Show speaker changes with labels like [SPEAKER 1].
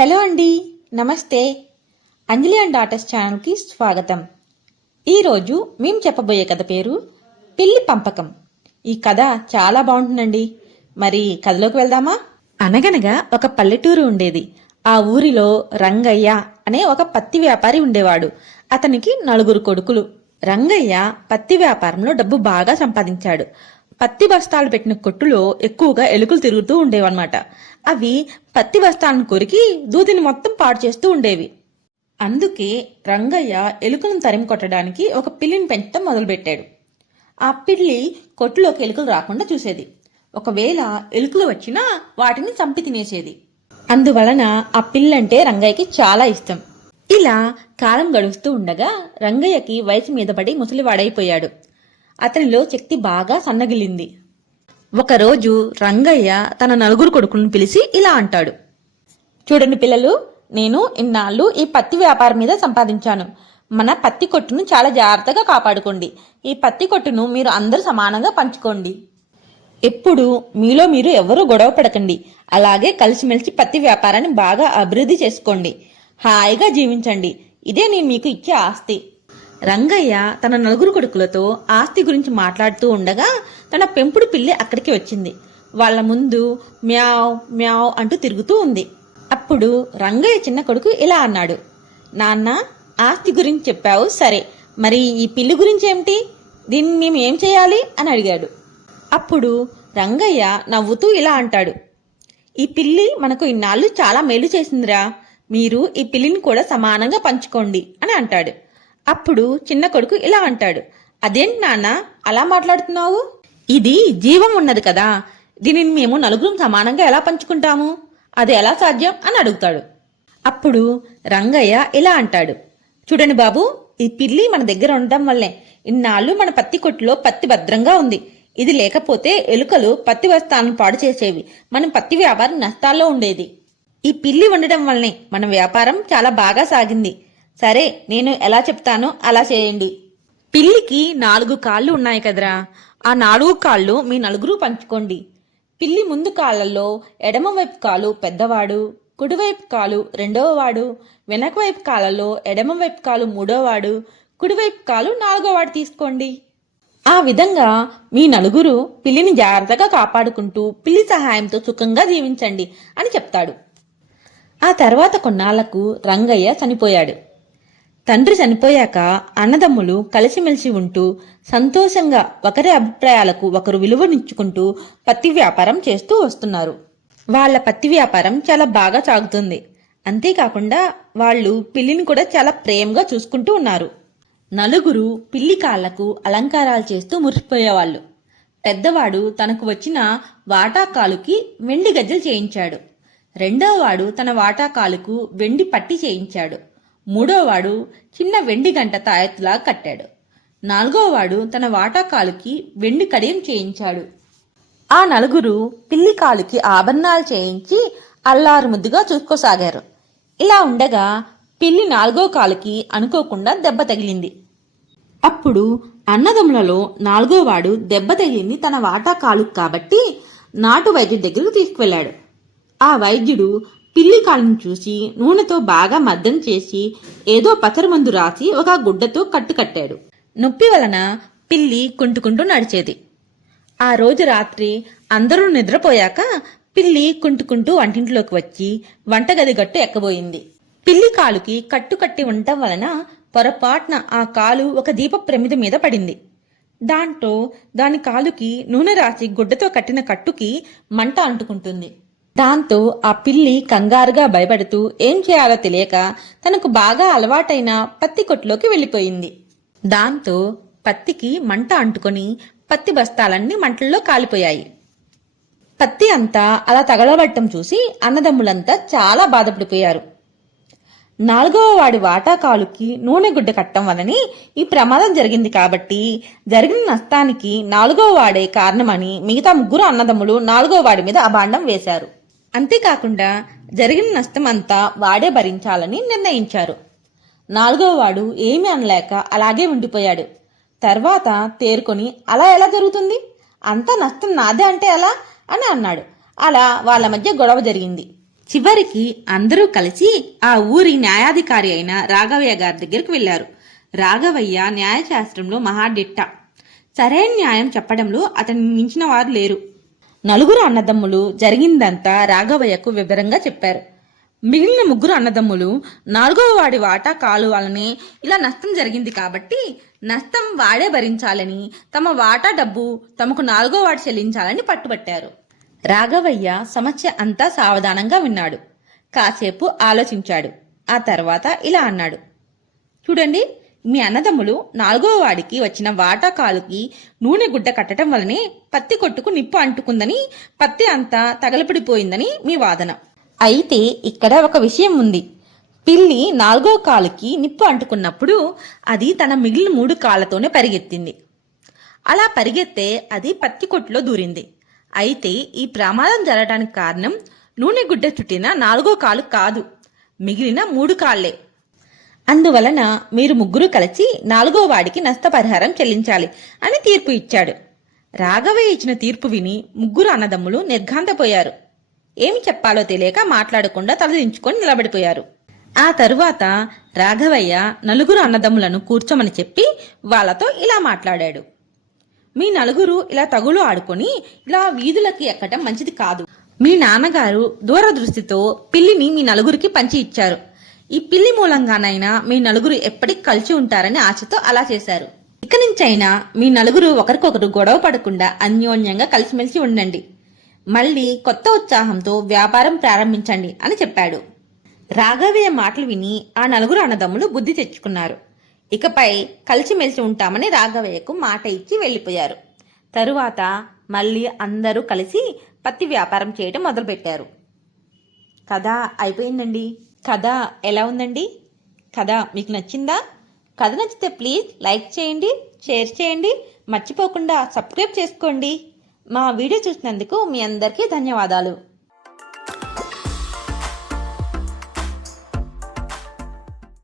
[SPEAKER 1] Hello అండి నమస్తే. అంజలి and daughters ఛానల్కి స్వాగతం. ఈరోజు మేము చెప్పబోయే కథ పేరు పిల్లి పంపకం. ఈ కథ చాలా బాగుంటుందండి. మరి కథలోకి వెళ్దామా? అనగనగా ఒక పల్లెటూరు ఉండేది. ఆ ఊరిలో రంగయ్య అనే ఒక పత్తి వ్యాపారి ఉండేవాడు. అతనికి నలుగురు కొడుకులు. రంగయ్య పత్తి వ్యాపారంలో డబ్బు బాగా సంపాదించాడు. పత్తి బస్తాలు పెట్టిన కొట్టులో ఎక్కువగా ఎలుకలు తిరుగుతూ ఉండేవన్నమాట. అవి పత్తి బస్తాలను కొరికి దూదిని మొత్తం పాడు చేస్తూ ఉండేవి. అందుకే రంగయ్య ఎలుకలను తరిమి కొట్టడానికి ఒక పిల్లిని పెంచడం మొదలుపెట్టాడు. ఆ పిల్లి కొట్టులోకి ఎలుకలు రాకుండా చూసేది. ఒకవేళ ఎలుకలు వచ్చినా వాటిని చంపి తినేసేది. అందువలన ఆ పిల్లంటే రంగయ్యకి చాలా ఇష్టం. ఇలా కాలం గడుస్తూ ఉండగా రంగయ్యకి వయసు మీద పడి ముసలివాడైపోయాడు. అతనిలో శక్తి బాగా సన్నగిలింది. ఒకరోజు రంగయ్య తన నలుగురు కొడుకులను పిలిచి ఇలా అంటాడు. చూడండి పిల్లలు నేను ఇన్నాళ్ళు ఈ పత్తి వ్యాపారం మీద సంపాదించాను. మన పత్తి కొట్టును చాలా జాగ్రత్తగా కాపాడుకోండి. ఈ పత్తి కొట్టును మీరు అందరూ సమానంగా పంచుకోండి. ఎప్పుడు మీలో మీరు ఎవరూ గొడవ పడకండి. అలాగే కలిసిమెలిసి పత్తి వ్యాపారాన్ని బాగా అభివృద్ధి చేసుకోండి. హాయిగా జీవించండి. ఇదే నేను మీకు ఇచ్చే ఆస్తి. రంగయ్య తన నలుగురు కొడుకులతో ఆస్తి గురించి మాట్లాడుతూ ఉండగా తన పెంపుడు పిల్లి అక్కడికి వచ్చింది. వాళ్ళ ముందు మ్యావ్ మ్యావ్ అంటూ తిరుగుతూ ఉంది. అప్పుడు రంగయ్య చిన్న కొడుకు ఇలా అన్నాడు. నాన్న ఆస్తి గురించి చెప్పావు సరే. మరి ఈ పిల్లి గురించి ఏమిటి? దీన్ని మేము ఏం చేయాలి? అని అడిగాడు. అప్పుడు రంగయ్య నవ్వుతూ ఇలా అంటాడు. ఈ పిల్లి మనకు ఇన్నాళ్ళు చాలా మేలు చేసిందిరా. మీరు ఈ పిల్లిని కూడా సమానంగా పంచుకోండి అని అంటాడు. అప్పుడు చిన్న కొడుకు ఇలా అంటాడు. అదేంటి నాన్న అలా మాట్లాడుతున్నావు? ఇది జీవం ఉన్నది కదా. దీనిని మేము నలుగురం సమానంగా ఎలా పంచుకుంటాము? అది ఎలా సాధ్యం? అని అడుగుతాడు. అప్పుడు రంగయ్య ఇలా అంటాడు. చూడండి బాబు ఈ పిల్లి మన దగ్గర ఉండటం వల్లే ఇన్నాళ్ళు మన పత్తి కొట్టులో పత్తి భద్రంగా ఉంది. ఇది లేకపోతే ఎలుకలు పత్తి వస్తాలను పాడు చేసేవి. మనం పత్తి వ్యాపారం నష్టాల్లో ఉండేది. ఈ పిల్లి ఉండటం వల్లనే మన వ్యాపారం చాలా బాగా సాగింది. సరే నేను ఎలా చెప్తానో అలా చేయండి. పిల్లికి నాలుగు కాళ్ళు ఉన్నాయి కదరా. ఆ నాలుగు కాళ్ళు మీ నలుగురు పంచుకోండి. పిల్లి ముందు కాళ్ళల్లో ఎడమ వైపు కాలు పెద్దవాడు కుడివైపు కాలు రెండవవాడు వెనకవైపు వెనక వైపు కాళ్ళలో ఎడమ వైపు కాలు మూడోవాడు కుడివైపు కాలు నాలుగోవాడు తీసుకోండి. ఆ విధంగా మీ నలుగురు పిల్లిని జాగ్రత్తగా కాపాడుకుంటూ పిల్లి సహాయంతో సుఖంగా జీవించండి అని చెప్తాడు. ఆ తర్వాత కొన్నాళ్ళకు రంగయ్య చనిపోయాడు. తండ్రి చనిపోయాక అన్నదమ్ములు కలిసిమెలిసి ఉంటూ సంతోషంగా ఒకరి అభిప్రాయాలకు ఒకరు విలువనిచ్చుకుంటూ పత్తి వ్యాపారం చేస్తూ వస్తున్నారు. వాళ్ళ పత్తి వ్యాపారం చాలా బాగా సాగుతుంది. అంతేకాకుండా వాళ్ళు పిల్లిని కూడా చాలా ప్రేమగా చూసుకుంటూ ఉన్నారు. నలుగురు పిల్లి కాళ్ళకు అలంకారాలు చేస్తూ మురిసిపోయేవాళ్ళు. పెద్దవాడు తనకు వచ్చిన వాటా కాలుకి వెండి గజ్జలు చేయించాడు. రెండోవాడు తన వాటా కాలుకు వెండి పట్టి చేయించాడు. మూడోవాడు చిన్న వెండి గంట తాయెత్తులా కట్టాడు. నాలుగోవాడు తన వాటా కాలుకి వెండి కడియం చేయించాడు. ఆ నలుగురు పిల్లి కాలుకి ఆభరణాలు చేయించి అల్లారు ముద్దుగా చూసుకోసాగారు. ఇలా ఉండగా పిల్లి నాలుగో కాలుకి అనుకోకుండా దెబ్బ తగిలింది. అప్పుడు అన్నదమ్ములలో నాలుగోవాడు దెబ్బ తగిలింది తన వాటా కాలుకు కాబట్టి నాటు వైద్యుడి దగ్గరకు తీసుకువెళ్ళాడు. ఆ వైద్యుడు పిల్లి కాళ్ళను చూసి నూనెతో బాగా మద్దం చేసి ఏదో పతరమందు రాసి ఒక గుడ్డతో కట్టుకట్టాడు. నొప్పి వలన పిల్లి కుంటుకుంటూ నడిచేది. ఆ రోజు రాత్రి అందరూ నిద్రపోయాక పిల్లి కుంటుకుంటూ వంటింట్లోకి వచ్చి వంటగది గట్టు ఎక్కబోయింది. పిల్లి కాలుకి కట్టు కట్టి ఉండటం వలన పొరపాటున ఆ కాలు ఒక దీప ప్రమిద మీద పడింది. దాంట్లో దాని కాలుకి నూనె రాసి గుడ్డతో కట్టిన కట్టుకి మంట అంటుకుంటుంది. దాంతో ఆ పిల్లి కంగారుగా భయపడుతూ ఏం చేయాలో తెలియక తనకు బాగా అలవాటైన పత్తి కొట్టులోకి వెళ్ళిపోయింది. దాంతో పత్తికి మంట అంటుకొని పత్తి బస్తాలన్నీ మంటల్లో కాలిపోయాయి. పత్తి అంతా అలా తగలబట్టం చూసి అన్నదమ్ములంతా చాలా బాధపడిపోయారు. నాలుగవ వాడి వాటా కాలుకి నూనె గుడ్డ కట్టం వలని ఈ ప్రమాదం జరిగింది కాబట్టి జరిగిన నష్టానికి నాలుగవ వాడే కారణమని మిగతా ముగ్గురు అన్నదమ్ములు నాలుగవ వాడి మీద అభాండం వేశారు. అంతేకాకుండా జరిగిన నష్టం అంతా వాడే భరించాలని నిర్ణయించారు. నాలుగవ వాడు ఏమీ అనలేక అలాగే ఉండిపోయాడు. తర్వాత తేరుకొని అలా ఎలా జరుగుతుంది? అంత నష్టం నాదే అంటే ఎలా? అని అన్నాడు. అలా వాళ్ళ మధ్య గొడవ జరిగింది. చివరికి అందరూ కలిసి ఆ ఊరి న్యాయాధికారి అయిన రాఘవయ్య గారి దగ్గరికి వెళ్ళారు రాఘవయ్య న్యాయశాస్త్రంలో మహాడిట్ట సరైన న్యాయం చెప్పడంలో అతన్ని మించిన వారు లేరు. నలుగురు అన్నదమ్ములు జరిగిందంతా రాఘవయ్యకు వివరంగా చెప్పారు. మిగిలిన ముగ్గురు అన్నదమ్ములు నాలుగవ వాడి వాటా కాలువాలని ఇలా నష్టం జరిగింది కాబట్టి నష్టం వాడే భరించాలని తమ వాటా డబ్బు తమకు నాలుగో వాడు చెల్లించాలని పట్టుబట్టారు. రాఘవయ్య సమస్య అంతా సావధానంగా విన్నాడు. కాసేపు ఆలోచించాడు. ఆ తర్వాత ఇలా అన్నాడు. చూడండి మీ అన్నదమ్ములు నాలుగవ వాడికి వచ్చిన వాటా కాలుకి నూనె గుడ్డ కట్టడం వలనే పత్తి కొట్టుకు నిప్పు అంటుకుందని పత్తి అంతా తగలపడిపోయిందని మీ వాదన. అయితే ఇక్కడ ఒక విషయం ఉంది. పిల్లి నాలుగో కాలుకి నిప్పు అంటుకున్నప్పుడు అది తన మిగిలిన మూడు కాళ్ళతోనే పరిగెత్తింది. అలా పరిగెత్తే అది పత్తి కొట్టులో దూరింది. అయితే ఈ ప్రమాదం జరగడానికి కారణం నూనె గుడ్డ చుట్టిన నాలుగో కాలు కాదు. మిగిలిన మూడు కాళ్ళే అందువలన మీరు ముగ్గురు కలిసి నాలుగో వాడికి నష్టపరిహారం చెల్లించాలి అని తీర్పు ఇచ్చాడు. రాఘవయ్య ఇచ్చిన తీర్పు విని ముగ్గురు అన్నదమ్ములు నిర్ఘాంతపోయారు. ఏమి చెప్పాలో తెలియక మాట్లాడకుండా తలదించుకొని నిలబడిపోయారు. ఆ తరువాత రాఘవయ్య నలుగురు అన్నదమ్ములను కూర్చోమని చెప్పి వాళ్ళతో ఇలా మాట్లాడాడు. మీ నలుగురు ఇలా తగులు ఆడుకొని ఇలా వీధులకి ఎక్కడం మంచిది కాదు. మీ నాన్నగారు దూరదృష్టితో పిల్లిని మీ నలుగురికి పంచి ఇచ్చారు. ఈ పిల్లి మూలంగానైనా మీ నలుగురు ఎప్పటికి కలిసి ఉంటారని ఆశతో అలా చేశారు. ఇక నుంచైనా మీ నలుగురు ఒకరికొకరు గొడవ పడకుండా అన్యోన్యంగా కలిసిమెలిసి ఉండండి. మళ్ళీ కొత్త ఉత్సాహంతో వ్యాపారం ప్రారంభించండి అని చెప్పాడు. రాఘవయ్య మాటలు విని ఆ నలుగురు అన్నదమ్ములు బుద్ధి తెచ్చుకున్నారు. ఇకపై కలిసిమెలిసి ఉంటామని రాఘవయ్యకు మాట ఇచ్చి వెళ్ళిపోయారు. తరువాత మళ్ళీ అందరూ కలిసి పత్తి వ్యాపారం చేయడం మొదలుపెట్టారు. కథ అయిపోయిందండి. కథ ఎలా ఉందండి? కథ మీకు నచ్చిందా? కథ నచ్చితే ప్లీజ్ లైక్ చేయండి షేర్ చేయండి మర్చిపోకుండా సబ్స్క్రైబ్ చేసుకోండి. మా వీడియో చూసినందుకు మీ అందరికీ ధన్యవాదాలు.